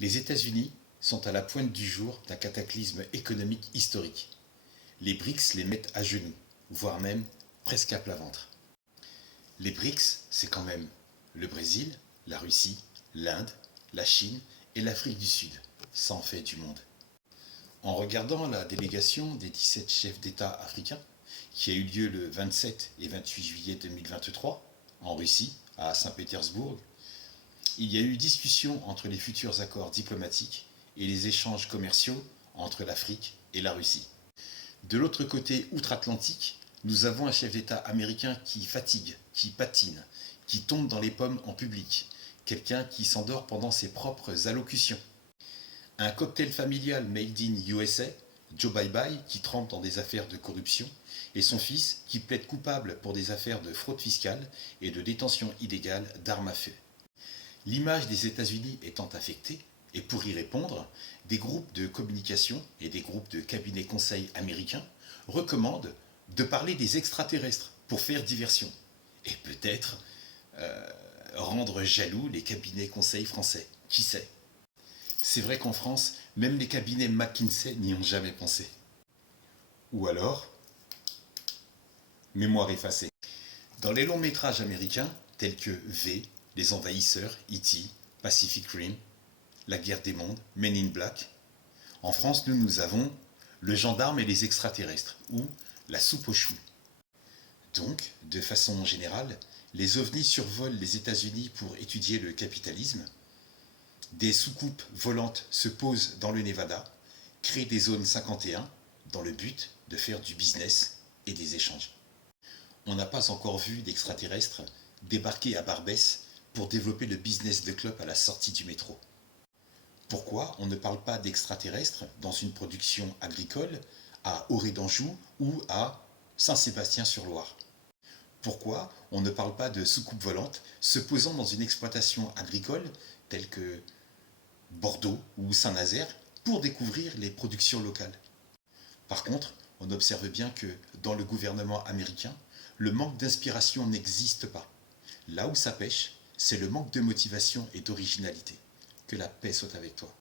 Les États-Unis sont à la pointe du jour d'un cataclysme économique historique. Les BRICS les mettent à genoux, voire même presque à plat ventre. Les BRICS, c'est quand même le Brésil, la Russie, l'Inde, la Chine et l'Afrique du Sud. Ça en fait du monde. En regardant la délégation des 17 chefs d'État africains, qui a eu lieu le 27 et 28 juillet 2023 en Russie, à Saint-Pétersbourg, il y a eu discussion entre les futurs accords diplomatiques et les échanges commerciaux entre l'Afrique et la Russie. De l'autre côté outre-Atlantique, nous avons un chef d'État américain qui fatigue, qui patine, qui tombe dans les pommes en public, quelqu'un qui s'endort pendant ses propres allocutions. Un cocktail familial made in USA, Joe Bye Bye qui trempe dans des affaires de corruption, et son fils qui plaide coupable pour des affaires de fraude fiscale et de détention illégale d'armes à feu. L'image des États-Unis étant affectée, et pour y répondre, des groupes de communication et des groupes de cabinets conseils américains recommandent de parler des extraterrestres pour faire diversion. Et peut-être rendre jaloux les cabinets conseils français. Qui sait? C'est vrai qu'en France, même les cabinets McKinsey n'y ont jamais pensé. Ou alors, mémoire effacée. Dans les longs métrages américains, tels que V, Les Envahisseurs, E.T., Pacific Rim, La Guerre des Mondes, Men in Black, en France, nous avons Le Gendarme et les extraterrestres, ou La soupe aux choux. Donc, de façon générale, les ovnis survolent les États-Unis pour étudier le capitalisme. Des soucoupes volantes se posent dans le Nevada, créent des zones 51 dans le but de faire du business et des échanges. On n'a pas encore vu d'extraterrestres débarquer à Barbès pour développer le business de club à la sortie du métro. Pourquoi on ne parle pas d'extraterrestres dans une production agricole à Orée d'Anjou ou à Saint-Sébastien-sur-Loire? Pourquoi on ne parle pas de soucoupes volantes se posant dans une exploitation agricole telle que Bordeaux ou Saint-Nazaire pour découvrir les productions locales? Par contre, on observe bien que dans le gouvernement américain, le manque d'inspiration n'existe pas. Là où ça pêche, c'est le manque de motivation et d'originalité. Que la paix soit avec toi.